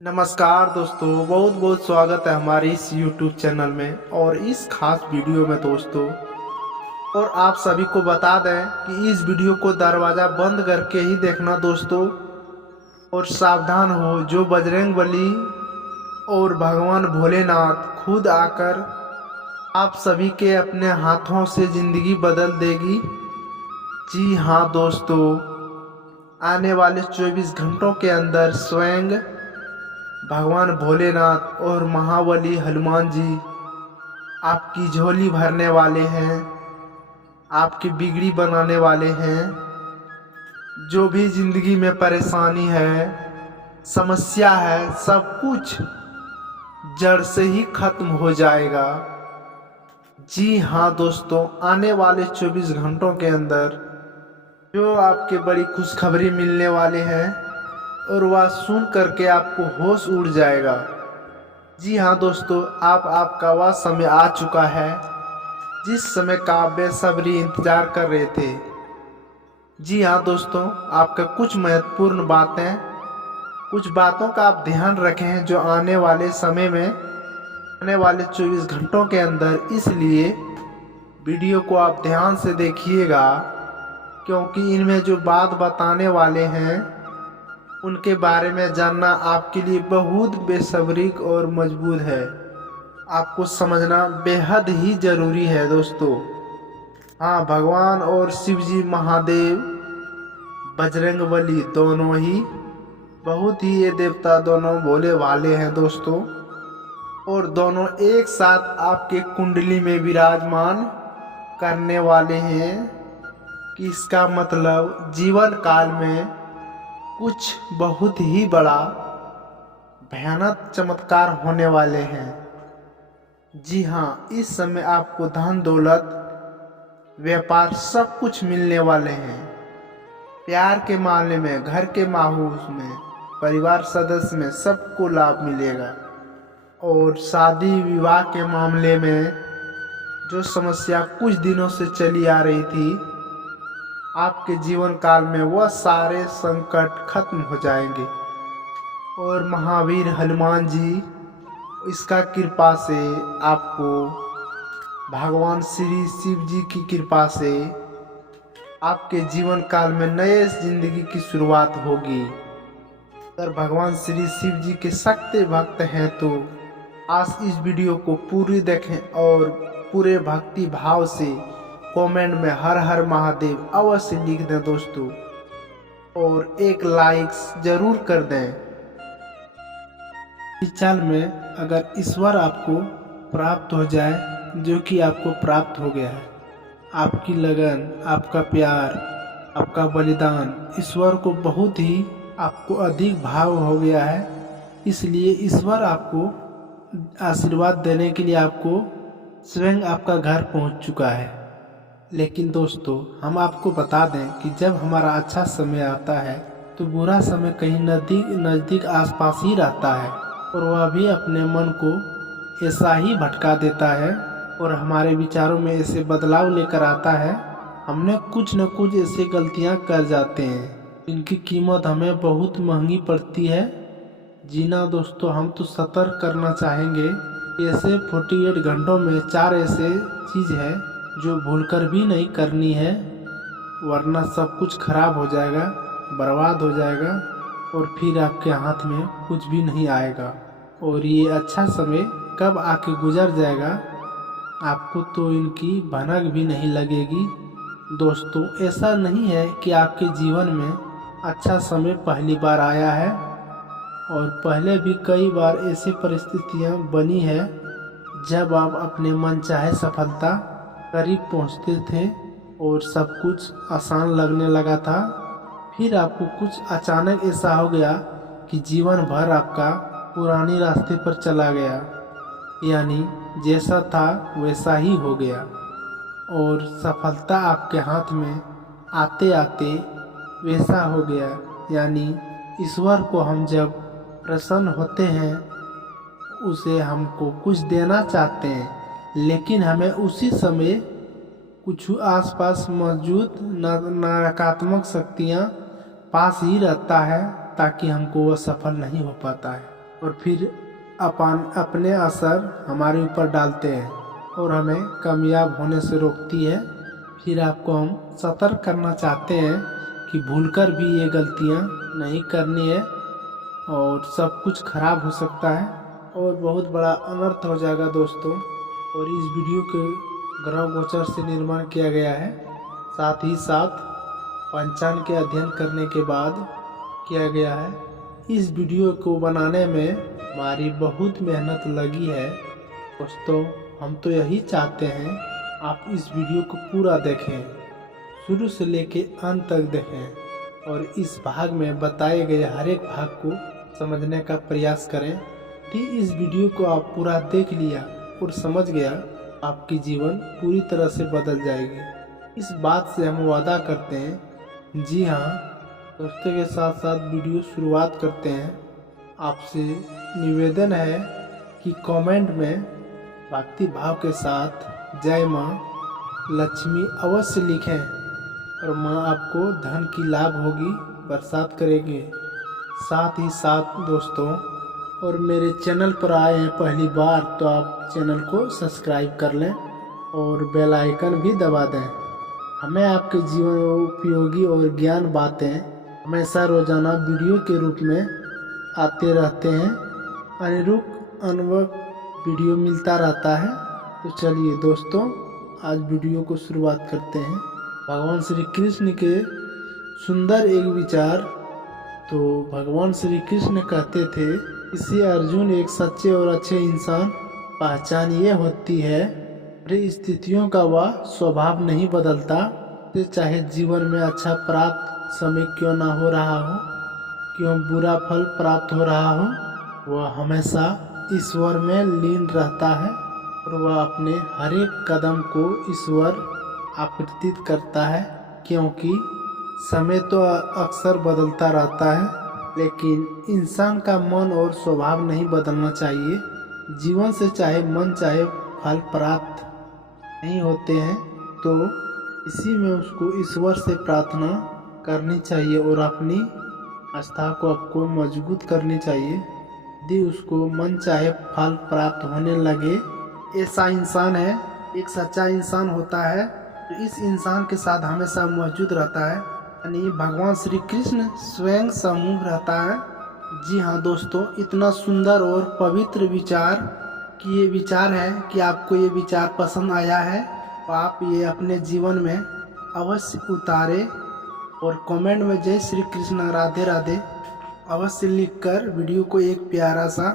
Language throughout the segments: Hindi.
नमस्कार दोस्तों, बहुत बहुत स्वागत है हमारे इस YouTube चैनल में और इस खास वीडियो में दोस्तों। और आप सभी को बता दें कि इस वीडियो को दरवाज़ा बंद करके ही देखना दोस्तों। और सावधान हो, जो बजरंगबली और भगवान भोलेनाथ खुद आकर आप सभी के अपने हाथों से ज़िंदगी बदल देगी। जी हाँ दोस्तों, आने वाले 24 घंटों के अंदर स्वयं भगवान भोलेनाथ और महाबली हनुमान जी आपकी झोली भरने वाले हैं, आपकी बिगड़ी बनाने वाले हैं। जो भी जिंदगी में परेशानी है, समस्या है, सब कुछ जड़ से ही खत्म हो जाएगा। जी हाँ दोस्तों, आने वाले 24 घंटों के अंदर जो आपके बड़ी खुशखबरी मिलने वाले हैं और वह सुन करके आपको होश उड़ जाएगा। जी हाँ दोस्तों, आपका वह समय आ चुका है जिस समय का आप बेसब्री इंतजार कर रहे थे। जी हाँ दोस्तों, आपका कुछ महत्वपूर्ण बातें, कुछ बातों का आप ध्यान रखें जो आने वाले समय में, आने वाले 24 घंटों के अंदर, इसलिए वीडियो को आप ध्यान से देखिएगा क्योंकि इनमें जो बात बताने वाले हैं उनके बारे में जानना आपके लिए बहुत बेसब्री और मजबूत है। आपको समझना बेहद ही ज़रूरी है दोस्तों। हाँ, भगवान और शिव जी महादेव बजरंगबली दोनों ही बहुत ही, ये देवता दोनों भोले भाले हैं दोस्तों। और दोनों एक साथ आपके कुंडली में विराजमान करने वाले हैं कि इसका मतलब जीवन काल में कुछ बहुत ही बड़ा भयानक चमत्कार होने वाले हैं। जी हाँ, इस समय आपको धन दौलत, व्यापार, सब कुछ मिलने वाले हैं। प्यार के मामले में, घर के माहौल में, परिवार सदस्य में सबको लाभ मिलेगा। और शादी विवाह के मामले में जो समस्या कुछ दिनों से चली आ रही थी, आपके जीवन काल में वह सारे संकट खत्म हो जाएंगे। और महावीर हनुमान जी इसका कृपा से, आपको भगवान श्री शिव जी की कृपा से आपके जीवन काल में नए जिंदगी की शुरुआत होगी। अगर भगवान श्री शिव जी के सच्चे भक्त हैं तो आज इस वीडियो को पूरी देखें और पूरे भक्ति भाव से कमेंट में हर हर महादेव अवश्य लिख दें दोस्तों। और एक लाइक्स जरूर कर दें। इस चाल में अगर ईश्वर आपको प्राप्त हो जाए, जो कि आपको प्राप्त हो गया है, आपकी लगन, आपका प्यार, आपका बलिदान ईश्वर को बहुत ही, आपको अधिक भाव हो गया है, इसलिए ईश्वर आपको आशीर्वाद देने के लिए आपको स्वयं आपका घर पहुंच चुका है। लेकिन दोस्तों, हम आपको बता दें कि जब हमारा अच्छा समय आता है तो बुरा समय कहीं नज़दीक आसपास ही रहता है और वह भी अपने मन को ऐसा ही भटका देता है और हमारे विचारों में ऐसे बदलाव लेकर आता है। हमने कुछ न कुछ ऐसे गलतियां कर जाते हैं इनकी कीमत हमें बहुत महंगी पड़ती है। जीना दोस्तों, हम तो सतर्क करना चाहेंगे। ऐसे 48 घंटों में 4 ऐसे चीज़ है जो भूलकर भी नहीं करनी है, वरना सब कुछ खराब हो जाएगा, बर्बाद हो जाएगा और फिर आपके हाथ में कुछ भी नहीं आएगा। और ये अच्छा समय कब आके गुजर जाएगा, आपको तो इनकी भनक भी नहीं लगेगी। दोस्तों, ऐसा नहीं है कि आपके जीवन में अच्छा समय पहली बार आया है, और पहले भी कई बार ऐसी परिस्थितियां बनी है जब आप अपने मनचाहे सफलता करीब पहुंचते थे और सब कुछ आसान लगने लगा था। फिर आपको कुछ अचानक ऐसा हो गया कि जीवन भर आपका पुरानी रास्ते पर चला गया, यानी जैसा था वैसा ही हो गया। और सफलता आपके हाथ में आते आते वैसा हो गया, यानी ईश्वर को हम जब प्रसन्न होते हैं, उसे हमको कुछ देना चाहते हैं, लेकिन हमें उसी समय कुछ आसपास मौजूद नकारात्मक शक्तियाँ पास ही रहता है ताकि हमको वह सफल नहीं हो पाता है। और फिर अपने असर हमारे ऊपर डालते हैं और हमें कामयाब होने से रोकती है। फिर आपको हम सतर्क करना चाहते हैं कि भूलकर भी ये गलतियाँ नहीं करनी है और सब कुछ खराब हो सकता है और बहुत बड़ा अनर्थ हो जाएगा दोस्तों। और इस वीडियो के ग्रह गोचर से निर्माण किया गया है, साथ ही साथ पंचांग के अध्ययन करने के बाद किया गया है। इस वीडियो को बनाने में हमारी बहुत मेहनत लगी है दोस्तों। हम तो यही चाहते हैं आप इस वीडियो को पूरा देखें, शुरू से लेके अंत तक देखें और इस भाग में बताए गए हर एक भाग को समझने का प्रयास करें। यदि इस वीडियो को आप पूरा देख लिया और समझ गया, आपकी जीवन पूरी तरह से बदल जाएगी। इस बात से हम वादा करते हैं। जी हाँ दोस्तों, के साथ साथ वीडियो शुरुआत करते हैं। आपसे निवेदन है कि कमेंट में भक्ति भाव के साथ जय माँ लक्ष्मी अवश्य लिखें और माँ आपको धन की लाभ होगी, बरसात करेगी। साथ ही साथ दोस्तों, और मेरे चैनल पर आए हैं पहली बार तो आप चैनल को सब्सक्राइब कर लें और बेल आइकन भी दबा दें। हमें आपके जीवन में उपयोगी और ज्ञान बातें हमेशा रोजाना वीडियो के रूप में आते रहते हैं। अनिरुक्त अनुभव वीडियो मिलता रहता है। तो चलिए दोस्तों, आज वीडियो को शुरुआत करते हैं। भगवान श्री कृष्ण के सुंदर एक विचार। तो भगवान श्री कृष्ण कहते थे, इसी अर्जुन एक सच्चे और अच्छे इंसान पहचान ये होती है परिस्थितियों का वह स्वभाव नहीं बदलता। तो चाहे जीवन में अच्छा प्राप्त समय क्यों ना हो रहा हो, क्यों बुरा फल प्राप्त हो रहा हो, वह हमेशा ईश्वर में लीन रहता है और वह अपने हर एक कदम को ईश्वर आकृतित करता है। क्योंकि समय तो अक्सर बदलता रहता है, लेकिन इंसान का मन और स्वभाव नहीं बदलना चाहिए। जीवन से चाहे मन चाहे फल प्राप्त नहीं होते हैं, तो इसी में उसको ईश्वर से प्रार्थना करनी चाहिए और अपनी आस्था को आपको मजबूत करनी चाहिए। यदि उसको मन चाहे फल प्राप्त होने लगे, ऐसा इंसान है, एक सच्चा इंसान होता है तो इस इंसान के साथ हमेशा मौजूद रहता है, यानी भगवान श्री कृष्ण स्वयं समूह रहता है। जी हाँ दोस्तों, इतना सुंदर और पवित्र विचार कि ये विचार है कि आपको ये विचार पसंद आया है तो आप ये अपने जीवन में अवश्य उतारे और कमेंट में जय श्री कृष्ण राधे राधे अवश्य लिखकर वीडियो को एक प्यारा सा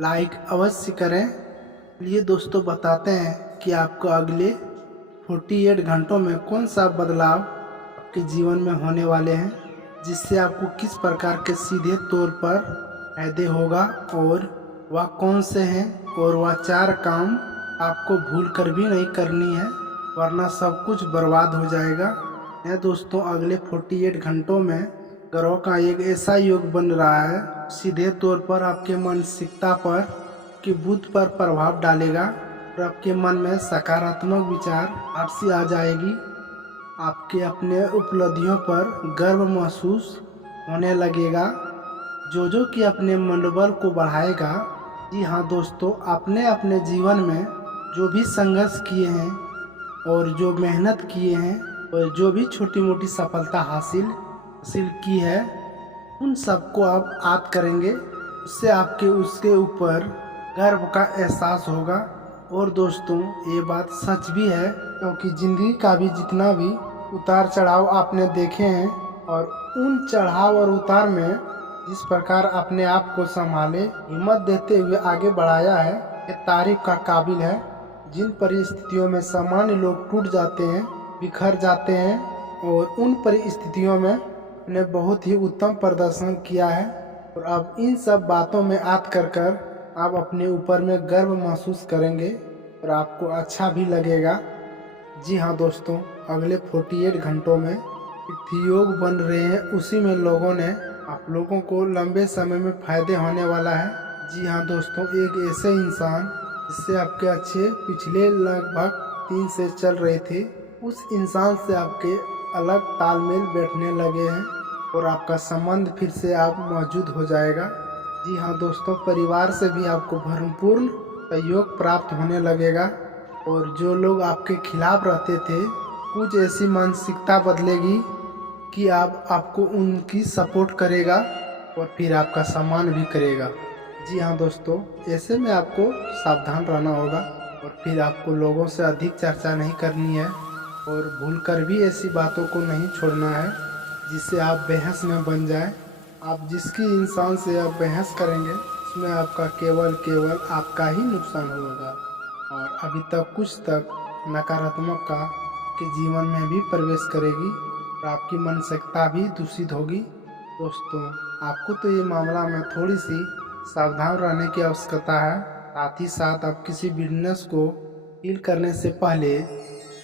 लाइक अवश्य करें। चलिए दोस्तों, बताते हैं कि आपको अगले 48 घंटों में कौन सा बदलाव आपके जीवन में होने वाले हैं, जिससे आपको किस प्रकार के सीधे तौर पर फायदे होगा और वह कौन से हैं, और वह 4 काम आपको भूल कर भी नहीं करनी है, वरना सब कुछ बर्बाद हो जाएगा। यह दोस्तों, अगले 48 घंटों में ग्रहों का एक ऐसा योग बन रहा है, सीधे तौर पर आपके मानसिकता पर कि बुद्ध पर प्रभाव डालेगा और आपके मन में सकारात्मक विचार आपसी आ जाएगी। आपके अपने उपलब्धियों पर गर्व महसूस होने लगेगा, जो कि अपने मनोबल को बढ़ाएगा। जी हाँ दोस्तों, आपने अपने जीवन में जो भी संघर्ष किए हैं और जो मेहनत किए हैं और जो भी छोटी मोटी सफलता हासिल की है, उन सबको आप याद करेंगे, उससे आपके उसके ऊपर गर्व का एहसास होगा। और दोस्तों, ये बात सच भी है, क्योंकि ज़िंदगी का भी जितना भी उतार चढ़ाव आपने देखे हैं और उन चढ़ाव और उतार में जिस प्रकार अपने आप को संभाले, हिम्मत देते हुए आगे बढ़ाया है, ये तारीफ का काबिल है। जिन परिस्थितियों में सामान्य लोग टूट जाते हैं, बिखर जाते हैं, और उन परिस्थितियों में ने बहुत ही उत्तम प्रदर्शन किया है। और अब इन सब बातों में याद कर आप अपने ऊपर में गर्व महसूस करेंगे और आपको अच्छा भी लगेगा। जी हाँ दोस्तों, अगले 48 घंटों में योग बन रहे हैं, उसी में लोगों ने आप लोगों को लंबे समय में फायदे होने वाला है। जी हाँ दोस्तों, एक ऐसे इंसान जिससे आपके अच्छे पिछले लगभग 3 से चल रहे थे, उस इंसान से आपके अलग तालमेल बैठने लगे हैं और आपका संबंध फिर से आप मौजूद हो जाएगा। जी हाँ दोस्तों, परिवार से भी आपको भरपूर सहयोग प्राप्त होने लगेगा और जो लोग आपके खिलाफ रहते थे कुछ ऐसी मानसिकता बदलेगी कि आपको उनकी सपोर्ट करेगा और फिर आपका सम्मान भी करेगा। जी हाँ दोस्तों, ऐसे में आपको सावधान रहना होगा और फिर आपको लोगों से अधिक चर्चा नहीं करनी है और भूलकर भी ऐसी बातों को नहीं छोड़ना है जिससे आप बहस में बन जाए। आप जिसकी इंसान से आप बहस करेंगे उसमें आपका केवल आपका ही नुकसान होगा और अभी तक कुछ तक नकारात्मक का के जीवन में भी प्रवेश करेगी और आपकी मानसिकता भी दूषित होगी। दोस्तों, आपको तो ये मामला में थोड़ी सी सावधान रहने की आवश्यकता है। साथ ही साथ आप किसी बिजनेस को डील करने से पहले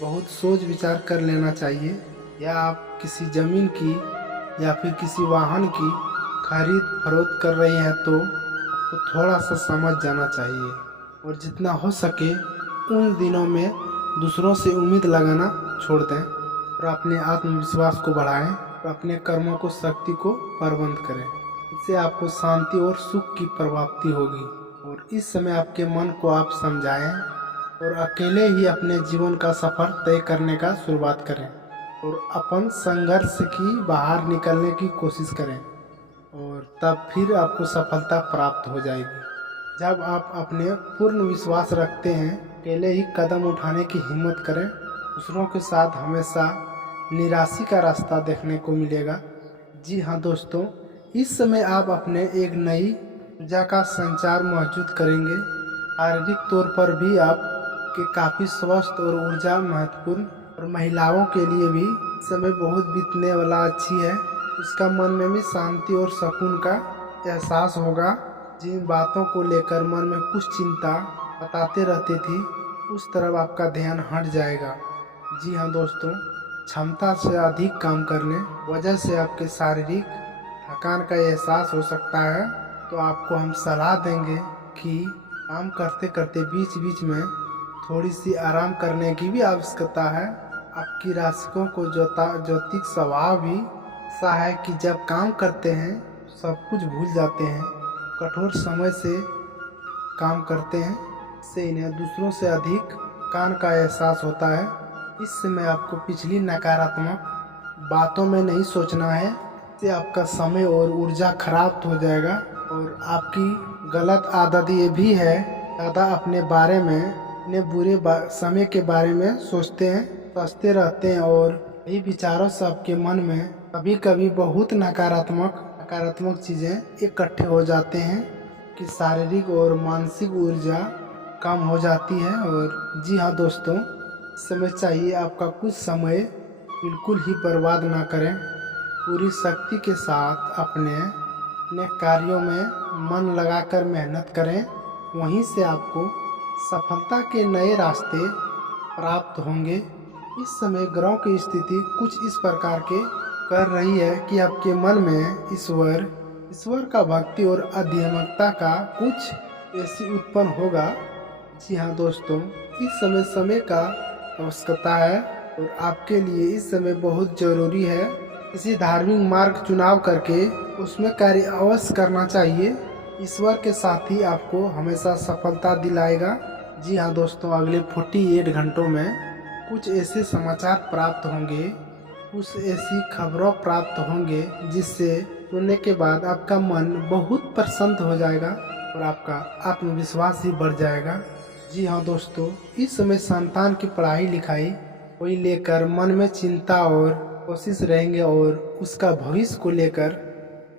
बहुत सोच विचार कर लेना चाहिए, या आप किसी ज़मीन की या फिर किसी वाहन की खरीद फरोख्त कर रहे हैं तो आपको थोड़ा सा समझ जाना चाहिए और जितना हो सके उन दिनों में दूसरों से उम्मीद लगाना छोड़ दें और अपने आत्मविश्वास को बढ़ाएं और अपने कर्मों को शक्ति को प्रबंध करें। इससे आपको शांति और सुख की प्राप्ति होगी और इस समय आपके मन को आप समझाएं और अकेले ही अपने जीवन का सफर तय करने का शुरुआत करें और अपन संघर्ष की बाहर निकलने की कोशिश करें और तब फिर आपको सफलता प्राप्त हो जाएगी। जब आप अपने पूर्ण विश्वास रखते हैं, अकेले ही कदम उठाने की हिम्मत करें। दूसरों के साथ हमेशा निराशा का रास्ता देखने को मिलेगा। जी हाँ दोस्तों, इस समय आप अपने एक नई ऊर्जा का संचार मौजूद करेंगे। शारीरिक तौर पर भी आपके काफ़ी स्वस्थ और ऊर्जा महत्वपूर्ण और महिलाओं के लिए भी समय बहुत बीतने वाला अच्छी है। उसका मन में भी शांति और सुकून का एहसास होगा। जिन बातों को लेकर मन में कुछ चिंता बताते रहती थी उस तरफ आपका ध्यान हट जाएगा। जी हाँ दोस्तों, क्षमता से अधिक काम करने वजह से आपके शारीरिक थकान का एहसास हो सकता है, तो आपको हम सलाह देंगे कि काम करते करते बीच बीच में थोड़ी सी आराम करने की भी आवश्यकता है। आपकी राशियों को ज्योतिक स्वभाव भी ऐसा है कि जब काम करते हैं सब कुछ भूल जाते हैं, कठोर समय से काम करते हैं, इससे इन्हें दूसरों से अधिक कान का एहसास होता है। इस समय आपको पिछली नकारात्मक बातों में नहीं सोचना है, इससे आपका समय और ऊर्जा खराब हो जाएगा। और आपकी गलत आदत ये भी है, ज़्यादा अपने बारे में अपने बुरे समय के बारे में सोचते रहते हैं और यही विचारों से आपके मन में कभी कभी बहुत नकारात्मक चीज़ें इकट्ठे हो जाते हैं कि शारीरिक और मानसिक ऊर्जा कम हो जाती है। और जी हाँ दोस्तों, इस समय चाहिए आपका कुछ समय बिल्कुल ही बर्बाद ना करें, पूरी शक्ति के साथ अपने कार्यों में मन लगाकर मेहनत करें। वहीं से आपको सफलता के नए रास्ते प्राप्त होंगे। इस समय ग्रहों की स्थिति कुछ इस प्रकार के कर रही है कि आपके मन में ईश्वर का भक्ति और आध्यात्मिकता का कुछ ऐसी उत्पन्न होगा। जी हाँ दोस्तों, इस समय का आवश्यकता है और आपके लिए इस समय बहुत जरूरी है। किसी धार्मिक मार्ग चुनाव करके उसमें कार्य अवश्य करना चाहिए। ईश्वर के साथ ही आपको हमेशा सफलता दिलाएगा। जी हाँ दोस्तों, अगले 48 घंटों में कुछ ऐसे समाचार प्राप्त होंगे, कुछ ऐसी खबरों प्राप्त होंगे जिससे सुनने के बाद आपका मन बहुत प्रसन्न हो जाएगा और आपका आत्मविश्वास ही बढ़ जाएगा। जी हाँ दोस्तों, इस समय संतान की पढ़ाई लिखाई को लेकर मन में चिंता और कोशिश रहेंगे और उसका भविष्य को लेकर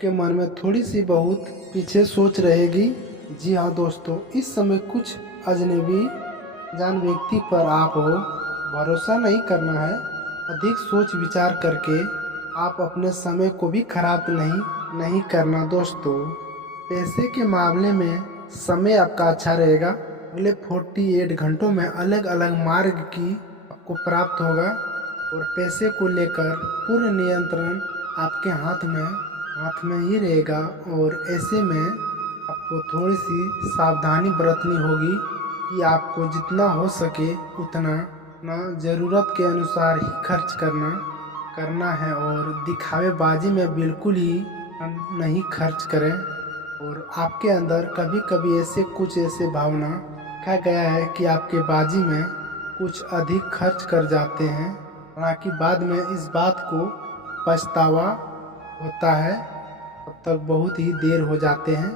के मन में थोड़ी सी बहुत पीछे सोच रहेगी। जी हाँ दोस्तों, इस समय कुछ अजनबी जान व्यक्ति पर आप भरोसा नहीं करना है। अधिक सोच विचार करके आप अपने समय को भी खराब नहीं करना। दोस्तों, पैसे के मामले में समय आपका अच्छा रहेगा। अगले 48 घंटों में अलग अलग मार्ग की आपको प्राप्त होगा और पैसे को लेकर पूर्ण नियंत्रण आपके हाथ में ही रहेगा। और ऐसे में आपको थोड़ी सी सावधानी बरतनी होगी कि आपको जितना हो सके उतना ज़रूरत के अनुसार ही खर्च करना है और दिखावेबाजी में बिल्कुल ही नहीं खर्च करें। और आपके अंदर कभी कभी कुछ ऐसे भावना कहा गया है कि आपके बाजी में कुछ अधिक खर्च कर जाते हैं, हालांकि बाद में इस बात को पछतावा होता है, तब तक बहुत ही देर हो जाते हैं।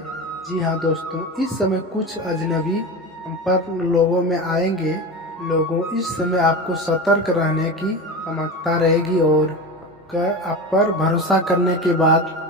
जी हाँ दोस्तों, इस समय कुछ अजनबी संपर्क लोगों में आएंगे। लोगों, इस समय आपको सतर्क रहने की आवश्यकता रहेगी और आप पर भरोसा करने के बाद